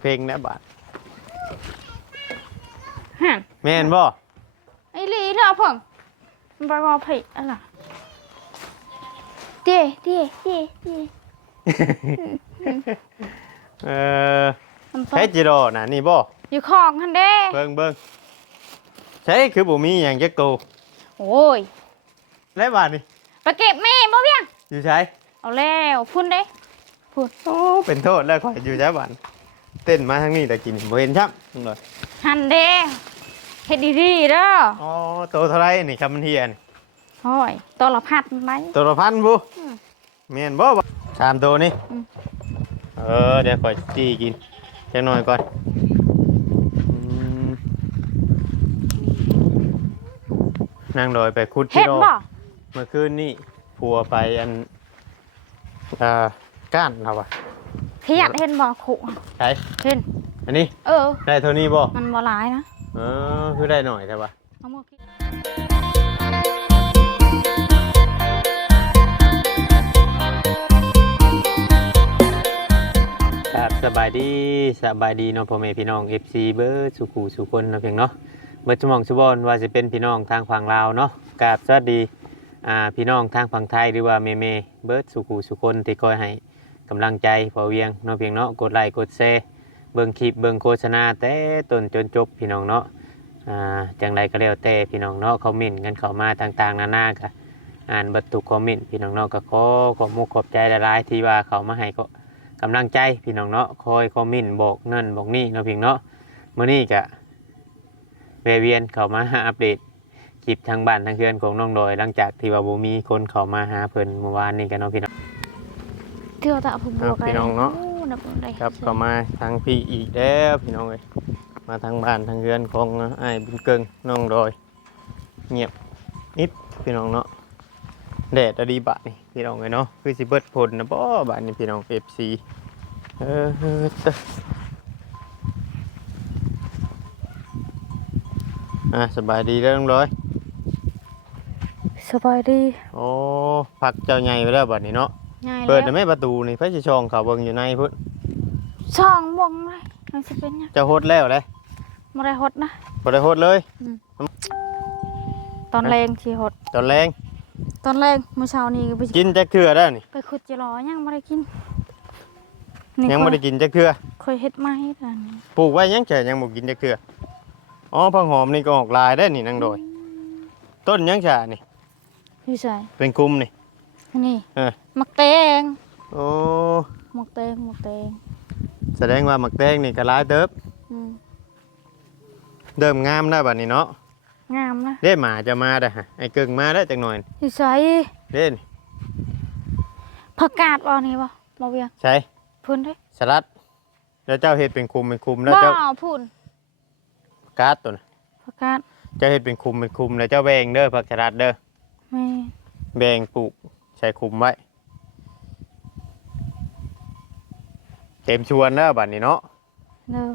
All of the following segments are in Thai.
เพลงนะบาทหันแม่นบ่ไอ้ลีเนาะเพิ่งมันไปว่าผิดอะไรเดี๋ยวเดี๋ยวเดี๋ยวเดี๋ยวเออมันไปใช้จิโร่น่ะนี่บ่อยู่ของฮันเด้ เบิ่งเบิ่งใช้คือบ่มีหยังจักโตโอ้ยแล้วบาทนี่ไปเก็บแม่บ่เพียงอยู่ใช้เอาแล้วพุ่นเด้พุ่นโอ้เป็นโทษแล้วข่อยอยู่ใช้บาท เต้นมาทางนี้แต่กินบ่เห็นชับจังเลยฮันเด้เฮ็ดดีๆเด้ออ๋อโตเท่าไหรนี่ครับมันเฮียนโอ้ยตัวละพัดไหม ตัวละพันบุอืมแม่นบ่บ่สามตัวนี่อืม เออเดี๋ยวข่อยจี้กินจักหน่อยก่อนอืมนั่งโดยไปคุดเฮ็ที่ดโรบ่เมื่อคืนนี่ผัวไปอันอ่าก้านเราอะ เพียดเห็นบ่ขุใช่เห็นอันนี้เออ ได้เท่านี้บ่มันบ่หลายนะเออคือได้หน่อยใช่ปะเอามากินครับสบายดีสบายดีเนาะพ่อแม่พี่น้อง FC เบิร์ดสุขูสุคนเนาะเพียงเนาะเบิร์ดสมองสุบอนว่าจะเป็นพี่น้องทางฝั่งลาวเนาะกราบสวัสดีอ่าพี่น้องทางฝั่งไทยหรือว่าเมเมเบิร์ดสุขูสุคนที่คอยให้ กำลังใจพอเวียงเนาะเพียงเนาะกดไลค์กดแชร์เบิ่งคลิปเบิ่งโฆษณาแต่ต้นจนจบพี่น้องเนาะอ่าจังไรก็แล้วแต่พี่น้องเนาะคอมเมนต์กันเข้ามาต่างๆ นานาก็อ่านบัตทุกคอมเมนต์พี่น้องเนาะก็ขอขอบมุกขอบใจหลายๆที่ว่าเขามาให้ก็กำลังใจพี่น้องเนาะคอยคอมเมนต์บอกนั่นบอกนี่เนาะเพียงเนาะมื้อนี้ก็แวะเวียนเข้ามาหาอัปเดตคลิปทางบ้านทางเพื่อนของน้องดอยหลังจากที่ว่าบ่มีคนเข้ามาหาเพิ่นเมื่อวานนี้กันเนาะพี่น้อง ที่ยวตะผู้บวกเอาพี่น้องเนาะโนับได้ครับก็มาทางพี่อีกแล้วพี่น้องเอ้ยมาทางบ้านทางเพื่อนของอ้ายบุญเกิงน้องดอย เงียบนิดพี่น้องเนาะแดดอะดีบะนี่พี่น้องเอ้ยเนาะคือสิเบิดผลนะบ่บะนี่พี่น้อง FC เออเออเด้ออะสบายดีเด้อน้องดอยสบายดี โอ้พักเจ้าใหญ่ไปแล้วบัดนี้เนาะ ง่ายเปิดแล้ได้วไหมประตูนี่ไฟสิช่องเขาเบิ่งอยู่ในพุ่นช่องวงเลยมันสิเป็นหยังเจะโฮดแล้วเลยบ่ได้ฮดนะ บ่ได้โฮดเลย ตอนแรงสิฮดตอนแรงตอนแรงเมื่อเช้านี้ไปกินจักเทื่อแล้วนี่ ไปขุดจิรอยังบ่ได้กินยังบ่ได้กินจักเทื่อเคยเฮ็ดมาให้ดันปลูกไว้ยังแค่ยังบ่กินจักเทื่ออ๋อผักหอมนี่ก็ออกลายได้นี่นางโดย ต้นยังฉานี่พี่ใส่เป็นคุมนี่ นี่เออมักแตงโอ้มักแตงมักแตงแสดงว่าหมักแตงนี่ก็หลายเติบอืมเริ่มงามแล้วบัดนี้เนาะงามนะเด้หมาจะมาเด้อฮะไอ้เกิงมาได้วจักหน่อยพี่ใส่เด้นี่ผักกาดบ่นี่บ่บ่เวียงใช่พุ่นเด้สลัด แล้วเจ้าเฮ็ดเป็นคุมเป็นคุมแล้วบ่เจ้าพุ่นกาดตัวน่ะผักกาดเจ้าเฮ็ดเป็นคุมเป็นคุมแล้วเจ้าแบ่งเด้อผักสลัดเด้อแม่แบ่งปลูก ใส่คุมไว้ เต็มชวนแล้วบัดนี้เนาะเด้อ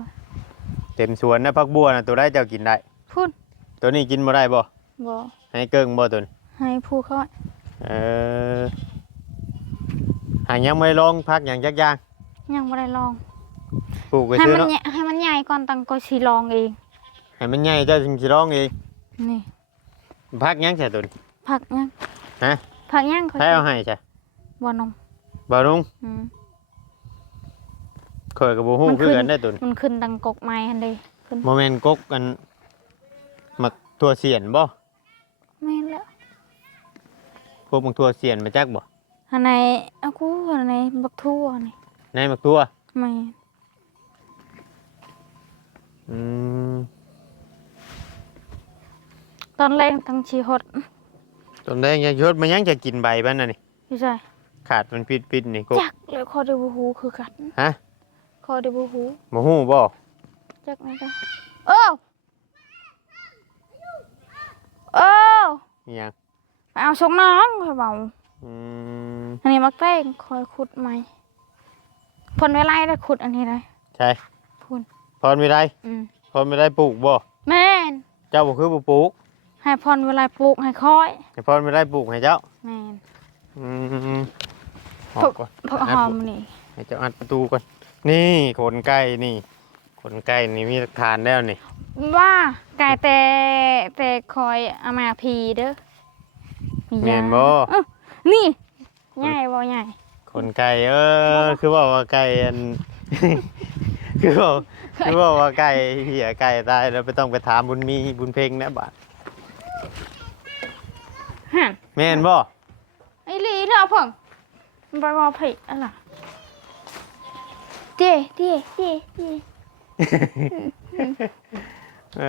เต็มสวนนะพักบัวนะตัวได้เจ้ากินได้ พุ่นตัวนี้กินบ่ได้บ่บ่ให้เกิ้งบ่ตัวนี้ให้ผู้เขาเออหายังไม่ได้ลองพักอย่างยักอยางยังบ่ได้ลองปลูกไปให้ซื้อมันเนาะใหญ่ให้มันใหญ่ก่อนตังก็สิลองเอง ให้มันใหญ่เจ้าจึงสิลองเองนี่ พักยังใช่ตัวนี้ ผักยังฮะ ผักยังเขาใครเอาให้ใช่บ่นมบ่ลุงอืมข่อยก็บ่ฮู้มันขึ้คือนกันได้อตัวนี้มันขึ้นตังกกไม้หั่นเด้ขึ้นบ่แม่นกกอันมักตัวเสียนบ่แม่นแล้วพวกมักตัวเสียนมาจักบ่อันไหนเอากูอันไหนบักทั่วนี่ในมักตัวแม่นอืม ตอนแรกทั้งชีหด ตอนแรกยังยศมันยังจะกินใบบ้านน่ะนี่พี่ชายขาดมันปิดๆนี่กกจักเลยคอเดบูฮูคือกันฮะคอเดบูฮูบ่ฮู้บ่จักไหมจ๊ะโอ้โอ้อิหยังไปเอาชงน้องคอยเบาอืมอันนี้มักแป้งคอยขุดใหม่พนเวลาได้ขุดอันนี้เลยใช่พูนพรไม่ได้อืมพรไม่ได้ปลูกบ่แม่นเจ้าบ่คือบ่ปลูก ให้พรเวลาปลูกให้คอยให้พรไม่ได้ปลูกให้เจ้าแม่นอืมออกก่อนผักหอมนี่ให้เจ้าอัดประตูก่อนนี่ขนไก่นี่คนใกล้นี่มีหลักฐานแล้วนี่ว่าไก่แต่แต่คอยเอามาพีเด้อแม่นบ่เอ้านี่ใหญ่บ่ใหญ่คนไกลเออ คือบอกว่าไก่อัน คือบอกคือบอกว่าไก่เหี้ยไก่ตายแล้วไปต้องไปถามบุญมีบุญเพ่งนะบาด หันแม่นบ่ไอ้ลีเด้อเพิ่งมันบ่บ่ผิดอะไรเด้เด้เด้เด้เอ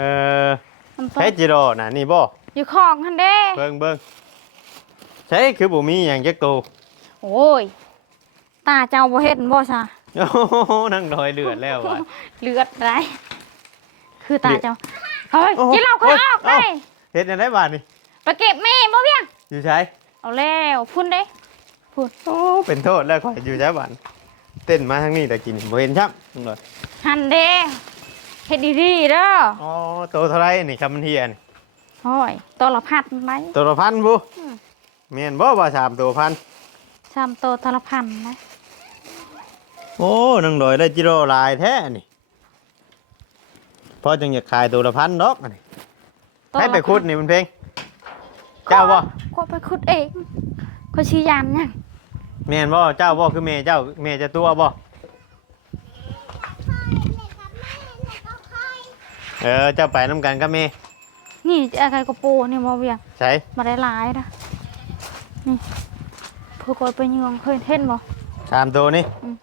อมันใช้จิโร่น่ะนี่บ่อยู่ของหันเด้ เบิ่งเบิ่งใช้คือบ่มีหยังจักโตโอ้ย ตาเจ้าบ่เห็นบ่ซะโอ้โหนั่งดอยเลือดแล้วว่ะ เลือดไรคือตาเลือดเจ้าเฮ้ยโอ้โหกินเหล้าคนออกไปเอ้าเฮ็ดจังได๋บาดนี่ ไปเก็บแม่บ่เพียงอยู่ใช้เอาแล้วพุ่นเด้โอ้เป็นโทษแล้วข่อยอยู่ใช้บาดเต้นมาทางนี้แต่กินบ่เห็นครับนั่งดอยหันเด้เฮ็ดดีๆเด้ออ๋อโตเท่าไหร่นี่คำมันเฮียนี่โอ้ยตัวละพันไหมตัวละพันบุอืมแม่นบ่ว่าสามตัวพันซ้ำตัวตัวละพันไหมโอ้นังดอยได้จิโร่ลายแท้นี่พอจึงอยากขายตัวละพันดอกอันนี้ตัวให้ละไปคุดนี่มันเพลง เจ้าบ่ก็ไปคุดเองก็ชี้ยานยังแม่นบ่เจ้าบ่คือแม่เจ้าแม่จะตัวบ่เออเจ้าไปน้ำกันกับแม่นี่อะไรกระโปรงนี่มาเวียงใช่มาได้หลายนะนี่เพื่อกดไปเยืองเคยเห็นบ่สามตัวนี่อืม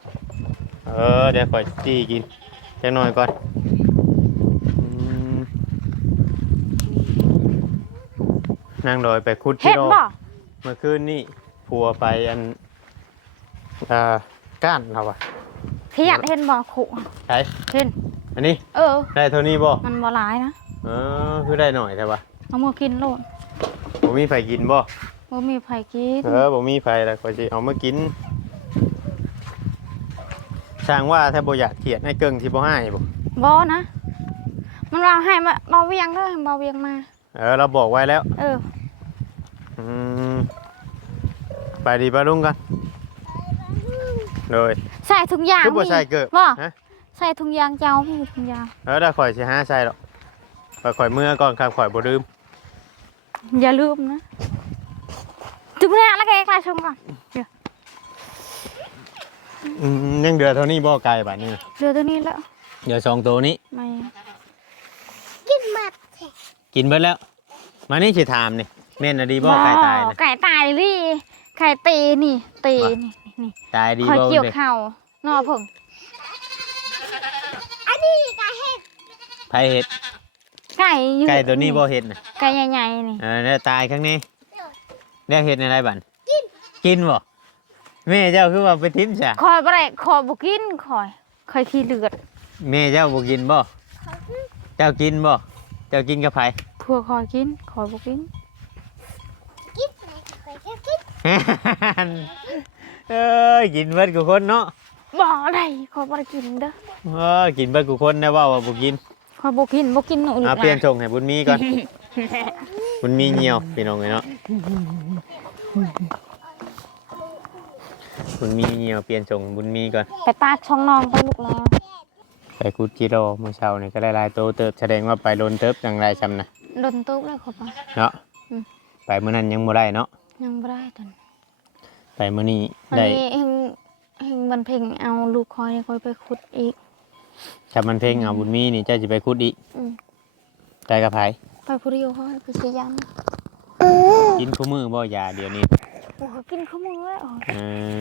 เออเดี๋ยวข่อยจี้กินจักหน่อยก่อนอืม นั่งดอยไปคุดจิเห็นโร่บ่เมื่อคืนนี่ผัวไปอันอ่าก้านเราอะขยันเห็นบ่ขู่ใช่เห็น อันนี้เออ ได้เท่านี้บ่มันบ่หลายนะเออคือได้หน่อยแต่ว่าเอามือกินโลดผมมีไฟกินบ่บ่มีไผกินเออผมมีไฟแล้วก็สิเอามากินช่างว่าถ้าบ่อยากเขียดให้เกิงที่บ่ให้บ่บ่นะ มันว่าให้มาเบาเวียงเด้อให้เบาเวียงมา เออเราบอกไว้แล้วเอออืมไปดีปะลุงกันเลยใส่ถุงยางคือบ่มีใส่เกิบบ่ฮะใส่ถุงยางเจ้ามีถุงยางเออได้ข่อยสิหาใส่หรอกไปข่อยเมื่อก่อนครับข่อยบ่ลืมอย่าลืมนะจุ๊บแน่แล้วแกกลายชมก่อนอืมยังเดือเท่านี้บ่ไกลบัดนี้เรือตัวนี้แล้วเดี๋ยวสองตัวนี้ไม่ กินเบิดแล้ว มานี่สิถามนี่แม่นอะดีบ่ไก่ตายนะไก่ตายดิไก่ตีนี่ตีว่ะนี่นี่ตายดีคอยบ่เกี่ยวเด็กเข่าหนอผงไผเห็ดไก่อยู่ไก่ตัวนี้บ่เห็ดน่ะไก่ใหญ่ๆนี่เออเนี่ยตายครั้งนี้เนี่ยเห็ดอะไรบัดกินกินบ่แม่เจ้าคือว่าไปทิ้มซะคอยบ่ได้คอยบ่กินคอยคอยขี้เลือดแม่เจ้าบ่กินบ่เจ้ากินบ่ เจ้ากินกับไผเพื่อคอยกินคอยบ่กินเอ้ยกินเบิดกูคนเนาะบ่ได้คอยบ่ได้กินเด้อเออกินเบิดกูคนได้ว่าว่าบ่กินคอยบ่กินบ่กินหนูลูกเอาหเปลี่ยนลานส่งให้บุญมีก่อนบุญมีเหี่ยวพี่น้องเอ้ยเนาะบุญมีเหี่ยวเปลี่ยนส่งบุญมีก่อนไปตากช่องนอนไปลูกหลาน ไปคุดจิโร่เมื่อเช้านี่ก็ได้หลายโตเติบแสดงว่าไปโดนเติบจังไรซ้ำนะโดนตุ๊บเลยครับ เนาะอืม ไปเมื่อนั้นยังบ่ได้เนาะยังบ่ได้ตอนไปเมื่อนี้วันได้นี้เฮงเฮงบันเพ็งเอาลูกคอยคอยไปขุดอีกถ้ามันเพ่งเอาบุญมีนี่เจ้าจะไปคุดอีกอืมได้กับไผไปผู้เดียวคอยไปชี้ยันกินคู่มือบ่ยาเดี๋ยวนี้โอ้ยกินข้าวมือแล้วเอ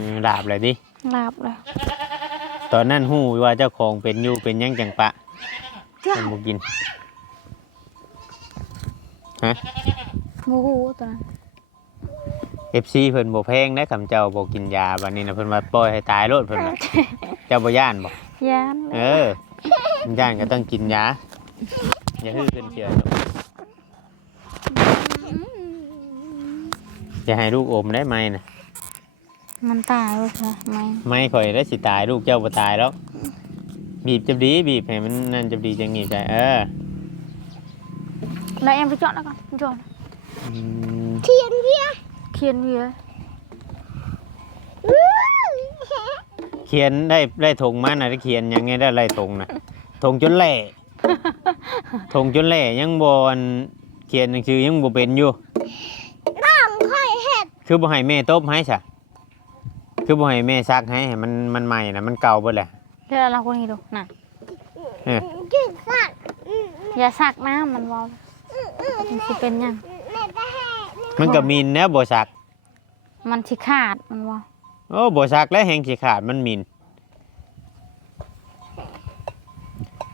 อดาบเลยดิลาบเลย ตอนนั้นฮู้ว่าเจ้าของเป็นอยู่เป็นหยังจังปะจ้ามันบ่กินหมูหูตัวนั้น FC เพิ่นบ่แพงได้คำเจ้าบ่กินยาบัดนี้นะเพิ่นว่าปล่อยให้ตายโลดเพิ่นว่าเจ้าบ่ย่านบ่ยานเออย่านก็ต้องกินยาอย่าฮือขึ้นเชื่อเนาะอย่าให้ลูกอมได้ไหมนะ มันตายเลยใช่ไหมไม่ข่อยได้สิตายลูกเจ้าบ่ตายแล้ว บีบจะดีบีบให้มันนั่นจะดีจังงีบใจเออ แล้วเอ็มไปจอดแล้วก่อนจอดอืมเขียนเวียเขียนเวียเขียนได้ได้ถงมาน่ะได้เขียนยังไงได้ไรถงน่ะทงจนแหล่ทงจนแหล่ยังบ่อันเขียนหนังสือยังบ่เป็นอยู่ น้องค่อยเห็ด คือบ่ให้แม่ตบให้ซะ คือบ่ให้แม่ซักให้ให้มันมันใหม่น่ะมันเก่าเบิดแหละเดี๋ยวเราคนนี้ดูน่ะเออกินสัตว์อืมอย่าซักน้ำมันวออืมอืมมันสิเป็นหยัง แม่จะให้นี่มันก็มีนแนวบ่ซักมันสิขาดมันวอโอ้บ่ซักแล้วแฮงสิขาดมันมิน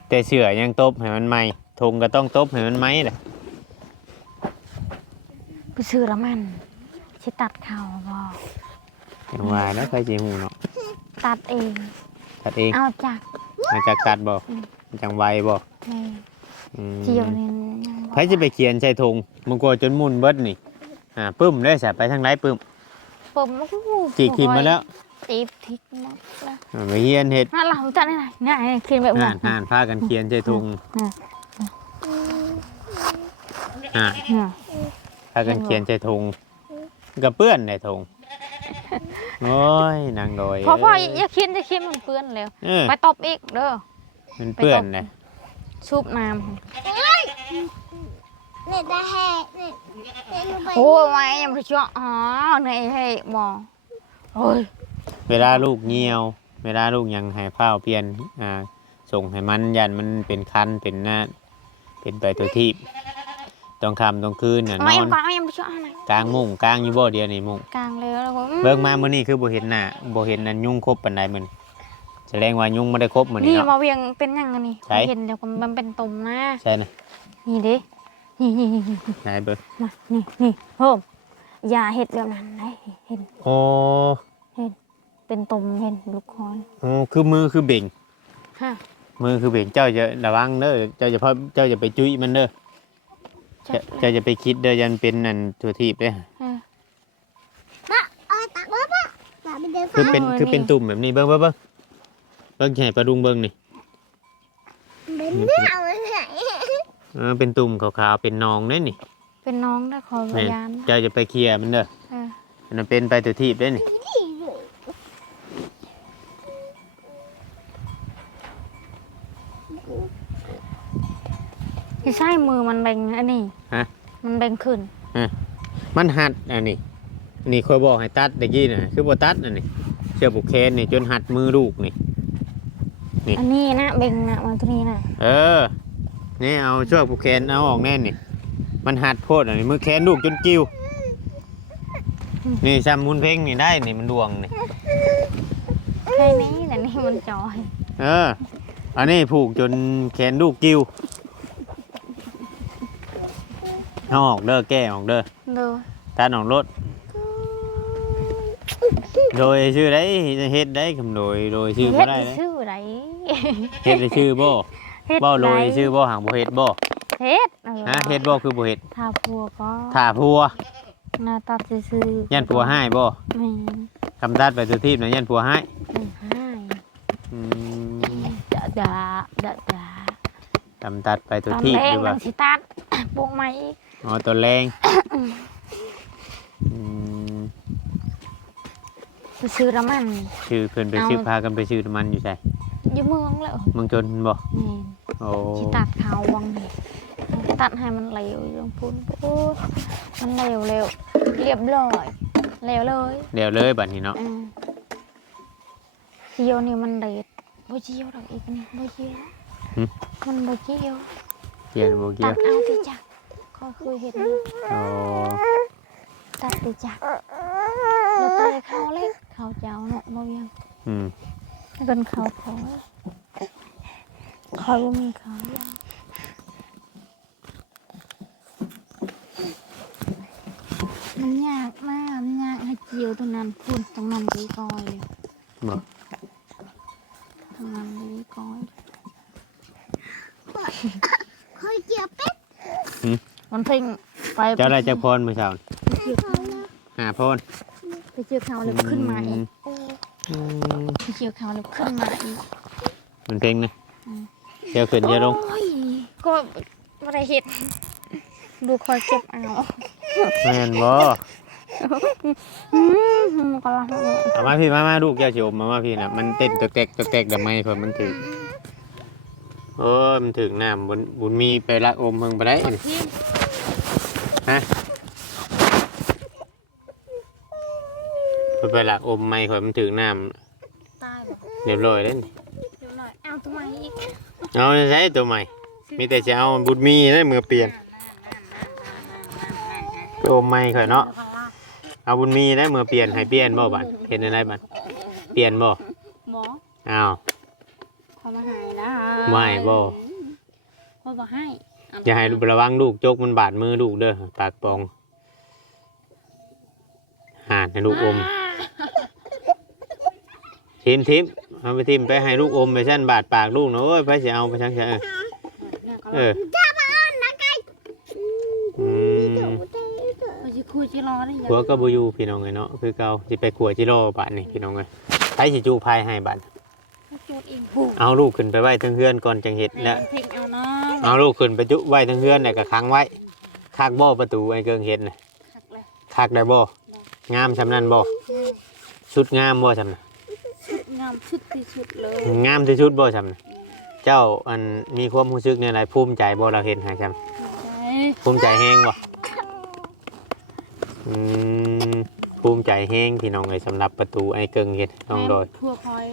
แต่เสือยังตบให้มันใหม่ทงก็ต้องตบให้มันใหม่แหละไปซื้อแล้วมันสิตัดเข่าบอ จังว่าแล้วใครสิฮู้เนาะตัดเอง ตัดเองเอาจากมาจากตัดบ่อืมจังไวบ่แม่อืมเจียวนี่ยังบ่ใครจะไปเขียนใส่ธงมันกลัวจนหมุนเบิดนี่อ่าปึ้มเลยสะไปทางไหนปึ้มปมแล้วก็จีกทิมมาแล้วตีบทิกหมดแล้วอ่าไปเฮียนเฮ็ดนั่นเราจัดได้ไหนง่ายคิดแบบห่านั้นนห่านพากันเขียนใส่ธงอ่าอืมพากันเขียนใส่ธงกับเปื้อนในธง โอ้ยนางโดยพอพ่ออย่าคิดอย่าคิดมันเปื้อนแล้วเออไปตบอีกเด้อมันเปื้อนเลยชุบน้แม่จะให้นี่แม่หนูไปำโอ้ยไม่ยังไม่ชั่วอ๋อเหนื่อยให้หมอโอ้ยเวลาลูกเงียว เวลาลูกยังให้ผ้าเปลี่ยนอ่าส่งให้มันยันมันเป็นคันเป็นหน้าเป็นไปตัวที่ ต้องคำต้องคืนน่ะนไม่อยันงกลางยังไม่ชั่วอะไรกลางมุ้งกลางอยู่บ่เดียวนี่มุ้งกลางแล้วแล้วก็เบิ่งมามื้อนี้คือบ่เห็นหน้าบ่เห็นอันยุ่งครบปานใดมื้อนี้แสดงว่ายุ่งบ่ได้ครบมื้อนี้นี่เนาะ มาเวียงเป็นยังไงนี่ใช่ เห็นเดี๋ยวมันเป็นตุ่มนะใช่นะนี่ดินี่นี่นี่นี่ไหนเบิ่งมานี่นี่เพิ่มอย่าเห็ดแบบนั้นได้เห็นโอ้เป็นตุ่มเห็นลูกคอนโอ้คือมือคือเบ่ง ฮะมือคือเบ่งเจ้าจะระวังเด้อเจ้าจะพาเจ้าจะไปจุ้ยมันเด้อ จัเจ้าบเจ้าจะไปคิดเด้อยันเป็นนั่นตัวทีบเด้อเออป้าเอาตักป้าป้าป้าไปเดินคือเป็นเออคือเป็นนี่ตุ่มแบบนี้เบิ่งเบิ่งเบิ่งเบิ่งให้ปลาดุงเบิ่งนี่เป็นเนื้อเอาไว้ไหนเออเป็นตุ่มขาวๆเป็นหนองเด้อนี่ เป็นน้องได้ขอพนี่ยานเจ้าจะไปเคลียร์มันเด้อเออมันเป็นไปตัวทีบเด้อนี่ ที่ใช่มือมันเบ่งอันนี้ฮะ มันเบ่งขึ้น มันหัดอันนี้นี่คอยบอกให้ตัดตะกี้น่ะคือบ่ตัดอันนี้เชือกผูกแขนนี่จนหัดมือลูกนี่ นี่ อันนี้นะเบ่งนะมันตัวนี้นะเออ นี่เอาเชือกผูกแขนเอาออกแน่นนี่ มันหัดโพดอันนี้มือแขนลูกจนกิ้ว นี่ซ้ำมุนเพ่งนี่ได้นี่มันดวงนี่ แค่นี้แต่นี่มันจอย เออ อันนี้ผูกจนแขนลูกกิ้ว เอาออกเด้อแก้ออกเด้อเด้อตัดออกรถ โดยชื่อได้เฮ็ดได้คำโดย โดยชื่อบ่เฮ็ดได้นะชื่อไร เฮ็ดได้ชื่อบ่เฮ็ดบ่โดยใดชื่อบ่หางบ่เฮ็ดบ่เฮ็ดออฮะเฮ็ดบ่คือบ่เฮ็ดทาพัวก็ถ้าผัวหน้าตาซื่อๆยันผัวให้บ่แม่คำตัดไปสุทีบนะยันผัวให้ไม่ให้อืมจะด่าจะด่าคำตัดไปตสุอนทีบแรหกรือมัว่านสิตัด ปลูกไม้อีก อ๋อตัวแรงอืมไปซื้อน้ำมันชื่อเพิ่นไปเอาซื้อพากันไปซื้อน้ำมันอยู่ใช่อยู่เมืองแล้วเมืองจนบ่แม่โอ้สิตัดเขาวังนี่ตัดให้มันเหลวอย่างพูนโอ้มันเหลวเร็วเรียบร้อยเหลวเลยเดี๋ยวเลยบัดนี้เนาะอ่าเจียวนี่มันเด็ดบ่เจียวดอกอีกนี่บ่เจียวมันบ่เจียวเกี่ยวบ่เกี่ตัยวดเอาที่จัก เขาเคยเห็นอยู่โอ้ตัดที่จักแล้วเตยเขาเล็กเขาเจ้าเนาะบ่เวียงอืมถ้าเป็นเขาเขาเขาบ่มีเขายาวมันยากมากมันยากให้เจียวตรงนั้นพูนตรงนั้นไปก่อนเลยบ่ตรงนั้นไปก่อนคอยเกี่ยวเป็ด มันเพ่งไปเจ้าได้จักพรมื้อเช้าไปเจียวเขาหาพรไปเจียวเขาเลยขึ้นมาอีกอืมไปเจียวเขาเลยขึ้นมาอีกมันเพ่งนะอืมเดี๋ยวขึ้นเดี๋ยวลงโอ้ยก็ไม่ได้เห็ดดูคอยเก็บเอาแม่นบ่อืมก็ละเอามาพี่มามาลูกแก้วสิอมมามาพี่น่ะมันเต้นตกแตกตกแตกดำไมเพิ่นมันถือโอ้ยมันถึงน้ำบุญบุญมีไปละอมเพิ่งไปได้นี่ที่ ฮะเพิ่นไปละอมไม่ข่อยมันถึงน้ตายบ่ำเรียบร้อยแล้วนี่เดี๋ยวหน่อยเอาทำไมอีกเอาใช้ตัวใหม่ มีแต่จะเอาบุญมีได้มือเปลี่ยนไปอมไม่ข่อยเนาะเดี๋ยวค่อยว่าเอาบุญมีได้มือเปลี่ยนให้เปลี่ยนบ่บัดเห็นอะไรบัดเปลี่ยนบ่หมออ้าว เขามาใหายนะไม่บ่ เขาบอกให้ อย่าให้ระวังลูกจกมันบาดมือลูกเด้อปากปองหานให้ลูกอมทิมทิมเอาไปทิมไปให้ลูกอมไปชั้นบาดปากลูกนะโอ้ยไปสิเอาไปชั้นเฉยเนี่ยก็เอรออจ้าบ้านนะไก่อืมเขาจะคุยจะรอได้ยังหัวก็บอยูพี่น้องไงเนาะคือเก่าสิไปขัวจิโร่บาดนี่พี่น้องไงไปสิจูพายให้บาดจูดเองผูกเอาลูกขึ้นไปไว้ทั้งเฮือนก่อนจังเห็ดแล้แล้ววเพลงเอาน้อง เอาลูกขึ้นไปจุไว้ทั้งเฮือนแล้วก็ค้างไว้คากบ่ประตูไอ้เกิงเห็ดน่ะคักเลยคากได้บ่งามชำนันบ่ชุดงามบ่ชำนะชุดงามชุดที่สุดเลยงามที่ชุดบ่ชำนะเจ้าอันมีความรู้สึกในอะไรภูมิใจบ่เราเห็นหาชำภูมิใจแห้งบ่อืมภูมิใจแห้งพี่น้องเลยสำหรับประตูไอ้เกิงเห็ดน้องโดยพวกคอย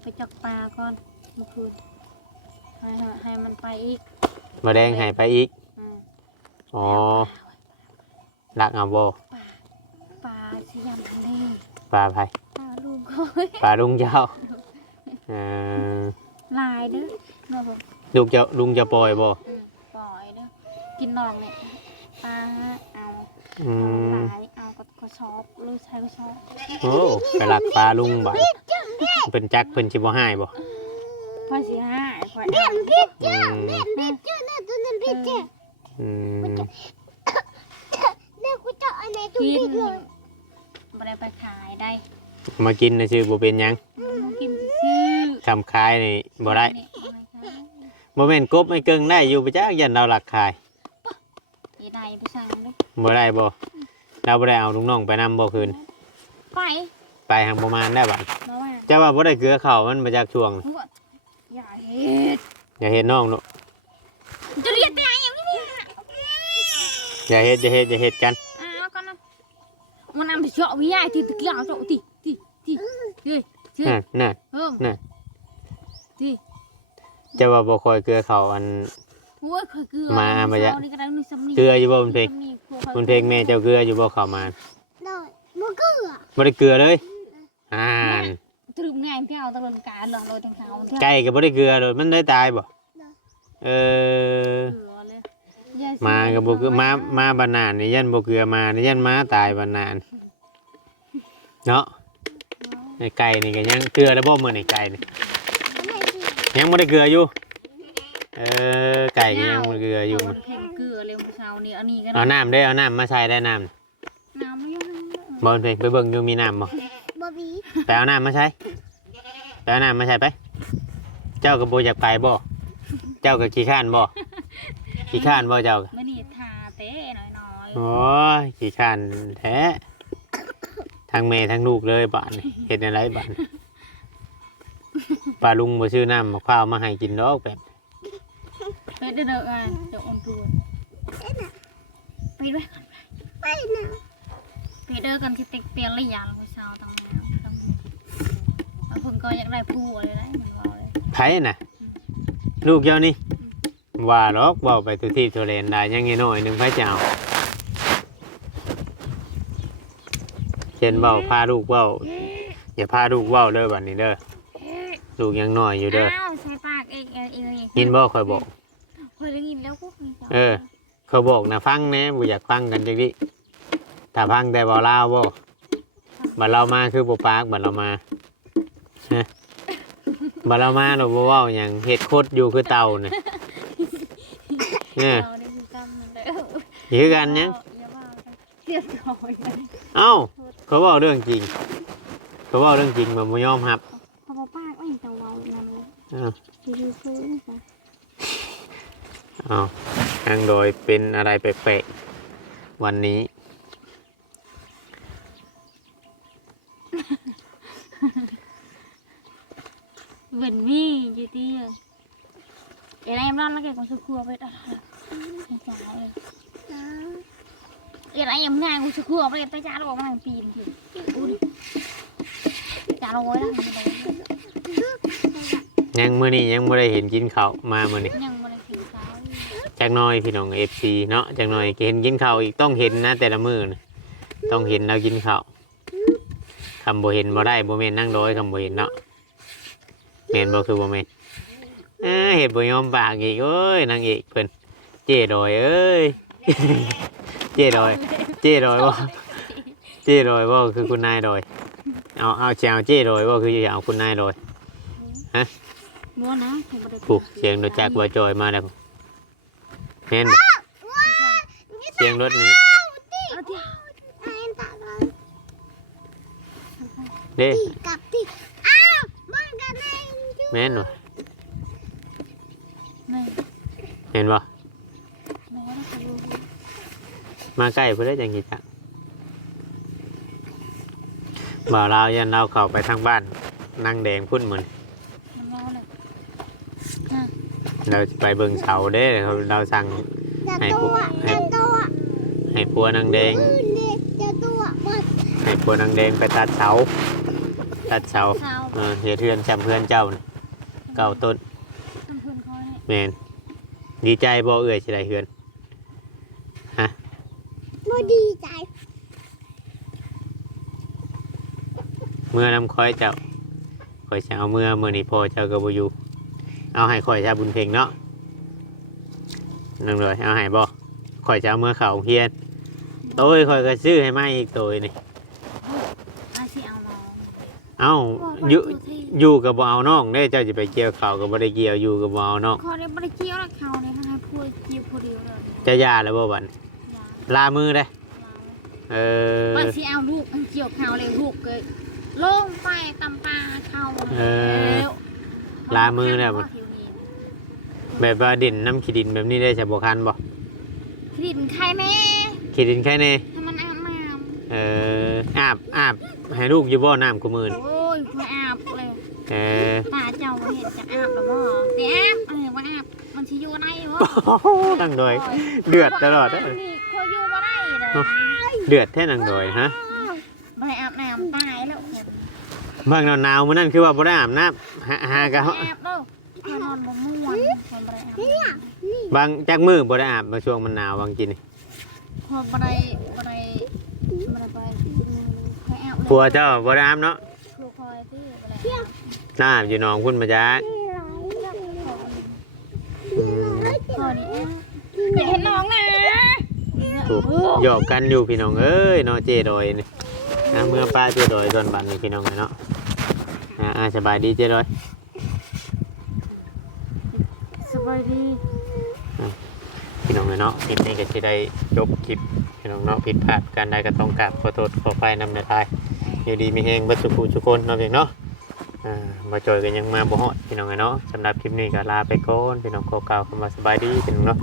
ไปจับปลาก่อนเมื่อคืน ให้ให้มันไปอีกมาแดงให้ไปอีก อืมอ๋อลักเอาบ่ปลาสยามทะเลปลาไผปลาลูกคอยปลาลุงเจ้าเอ่อลายเด้อเนาะบอกลูกเจ้าลุงจะปล่อยบ่อืมปล่อยเด้อกินนองเนี่ยปลาเอาอืเอามหลายเอาก็ก็ชอบเลยใช้ก็ชอบโอ้ไปลักปลาลุงบ่เป็นจักเพิ่นสิบ่ให้บ่ พอสิห้าพออืมจ้าน่ะตัวนั้นพี่เจ้าอืมเนี่ยกูจะอันไหนตัวกินนี้เลยบ่ได้ไปขายได้มากินน่ะชื่อบ่เป็นหยังมากินซื้อทำขายนี่บ่ได้นี่บ่ได้ขายบ่แม่นกบไอ้เกิงได้อยู่ประจักยันเราหลักขายอีใดไปสั่งเด้อบ่ได้บ่เราบ่ได้เอาลุงน้องไปนำบ่คืน ไปไปทางประมาณได้บ่มาว่าเจ้าว่าบ่ได้เกลือเข้ามันมาจากช่วง หัว อย่าเฮ็ดอย่าเฮ็ดน้องลูกจะเรียกแต่อย่างนี้อย่าเฮ็ดอย่าเฮ็ดอย่าเฮ็ดกันอ้าวก่อนนะมันนำไปเจาะวิยายที่ตะกี้เอาเจาะติติติเฮ้ยเฮ้ยน่ะน่ะเอิ่มน่ะติเจ้าว่าบ่ค่อยเกลือเข้าอันโอ้ยเคยเกลือมามาอย่านี่ก็ได้นี่สำนีเกลืออยู่บ่มันเพลงสำนีครัวมันเพลงแม่เจ้าเกลืออยู่บ่เข้ามาได้มึงก็เหรอบ่ได้เกลือเลยอ่าน ตรึมง่ายเพี้ยวตะลนการเหลืองโดยทางเขาเที่ยวไก่ก็บ่ได้เกลือเลยมันได้ตายบ่เออเกลือเลยยยมาก็บ่เกลือมามาบานนานนี่ยันบ่เกลือมานี่ยันม้าตายบานนานเนาะไอ้ไก่นี่ก็ยังเกลือแล้วบ่มื้อนี่ไก่นี่ไม่สิยังบ่ได้เกลืออยู่เออไก่ก็ยังบ่ได้เกลืออยู่เาเพลงเกลือเร็วเมื่อเช้านี้อันนี้ก็เอาน้ำได้เอาน้ำมาใส่ได้น้ำน้ำไม่ยุ่งบอลเพลงไปเบิ่งดูมีน้ำบ่ บอบบี้ไปเอาน้ำมาใช้ไปเอาน้ำมาใช้ไป เจ้าก็บ่อยากไปบ่เจ้าก็ขี้ข้านบ่ขี้ข้านบ่เจ้าก็ไม่นี่ทาเต้หน่อยหน่อยโอ้ยขี้ข้านแท้ทั้งแม่ทั้งลูกเลยบ้านนี่เห็นอะไรบ้านป้าลุงบ่ซื้อน้ำมะพร้าวมาให้กินดอกแบบไปเด้อเด้ออะเดี๋ยวอมตัวไปด้วยไปนะไปเด้อกันที่เต็กเตียนระยะเมื่อเช้าตั้งแล้วตั้งแล้ว เพิ่นก็อยากได้ผู้อะไรได้มันว่าเลยไผน่ะ ลูกเจ้านี่ว่าหรอกเว้าไปทุกที่ทุเรนได้ยังไงน้อยหนึงไผจะเอาเช่นเว้าพาลูกเว้าอย่าพาลูกเว้าเด้อบัดนี้เด้อลูกยังน้อยอยู่เด้ออ้าวใช้ปากเองเองเองเองยินบ่ค่อยบอก เคยได้ยินแล้วพวกนี้จ้ะเออ เขาบอกนะฟังแหน่บ่อยากฟังกันจังดิถ้าฟังแต่บ่ลาวบ่บัดเรามาคือบ่ปากบัดเรามาฮะ บัดเรามาเราบ่เว้าหยังเฮ็ดโคตรอยู่คือเต่าน่ะเนี่ยเราได้ยินจำมันเลยคือกันหยังอย่าว่ากันเรียบร้อยเลยเอ้าเขาเว้าเรื่องจริง เขาเว้าเรื่องจริงมันบ่ยอมรับเขาบอกป้าก็ยังจะเว้านั่นเลยอ้าวคือคือนี่จ้ะอ้าวทางโดยเป็นอะไรแปลกๆวันนี้เหมื อนมีอยู่ที่ Cái này em non nó kìa con sơ khua vậy đó Không chả ơi Cái này em ngang con sơ khua vậy tay cha nó bỏ mang pin thì Ui Cha nó gối đó ยังมื้อนี้ยังบ่ได้เห็นกินข้าวมามื้อนี้ Nhưng mà này thì sao จักหน้อยพี่น้อง FC เนาะจักหน้อยเห็นกินข้าวอีกต้องเห็นนะแต่ละมื้อนะต้องเห็นเรากินข้าวคำบ่เห็นบ่ได้บ่แม่นนั่งร้อยคำบ่เห็นเนาะ แม่นบ่คือบ่แม่นเอ้ยเห็ดบ่ยอมปากอีกเอ้ยนางเอกเพิ่นเจ๊ดอยเอ้ย เจ๊ดอย เจ๊ดอยบ่เจ๊ดอยบ่คือคุณนายดอย เอาเอาแชวเจ๊ดอยบ่คือจะเอาคุณนายดอย Mua nó thì mà được ผูกเสียงรถจักรบ่จอยมาแล้วแม่นบ่เสียงรถนี่ Ờ thì Anh tặng rồi เด้ แม่นบ่ Này แม่นบ่ Nó nó phải luôn มาใกล้เพื่อได้จังกี่จักบ่าวเราวยันเราเข้าไปทางบ้านนั่งแดงพุ่นเหมือน Nó ngon này เราสิไปเบิ่งเสาเด้เราเราสั่ง Chà Này, tua phụ- Chà này. tua ให้พัวนางแดง Ừ nè Chà tua Bật ให้พัวนางแดงไปตัดเสา ตัดเสา Sao เออเฮ็ดเฮือนจำเฮือนเจ้าน่ะ เก่าต้น Tâm phương khói này แม่นดีใจบ่เอ่ยสิได้เฮือน Nó đi chạy เมื่อนำคอยเจ้าคอยจะเอาเมื่อเมื่อนี้พอเจ้าก็บ่อยู่เอาให้คอยชาบุญเพ่งเนาะนั่งเลยเอาให้บ่คอยจะเอาเมื่อเขาโรงเฮียนโต้ยคอยก็ซื้อให้มาอีกโตัวนี่ Ai sẽ ao nó เอ้าอยู่อยู่กับบ่เอาน้องได้เจ้าจะไปเกี่ยวเขาวก็บ่ได้เกี่ยวอยู่กับบ่เอาน้อง Kho đây bắt chiếu là khao này hai phôi chiếu phôi điều rồi จะย่าแล้วบ่บัด Dạ ลามือได้เออ Bạn sẽ ao ruột ăn chiều khao này ruột cái lông tay tầm ta khao Ờ. Lá mưa nè bà. แบบว่าดินน้ำขี้ดินแบบนี้ได้จะบ่คันบ่ Thịt khai nè ขี้ดินแค่นี้ Thì mình ăn nào เอออาบอาบ ให้ลูกอยู่บ่น้ำกูมือนี่ Ôi phải ạp này เออ Ta chồng mà hiện chẳng ạp được không Thì ạp Ờ phải ạp Mình chỉ vô đây โอ้โหนังดอยเดือดตลอดเด้เด้อคอยอยู่มาได้เลยเดือดแท้นังดอยฮะไปอาบน้ำตายแล้วเนี่ยบางหนาวๆมื้อนั้นคือว่าบ่ได้อาบน้ำหาหากะอาบแล้วคอยนอนบ่ม่วนคอยบ่ได้อาบบางจักมือบ่ได้อาบบางช่วงมันหนาวบางกินนี่คอยบ่ได้บ่ได้ ผัวเจ้าบ่ได้อาบเนาะครูคอยที่บ่ได้อาบน้าอยู่หนองพุ่นมาจักอืมคอยนี่อาบอย่าเห็นน้องนะถูกหยอกกันอยู่พี่น้องเอ้ยเนาะเจดอยนี่นะเมื่อป้าเจดอยตอนบัดนี้พี่น้องเนาะอ่าอ่าสบายดีเจดอยสบายดีพี่น้องเนาะคลิปนี้ก็จะได้จบคลิปพี่น้องเนาะผิดพลาดการใดก็ต้องกราบขอโทษขอไฟนำในทาย อยู่ดีมีแหงบัสุกูชุกคนเนาะเพียงเนาะอ่ามาจอยกันยังมาบ่ฮอดพี่น้องเนาะสำหรับคลิปนี้ก็ลาไปก่อนพี่น้องขอกล่าวคำว่าสบายดีพี่น้องเนาะ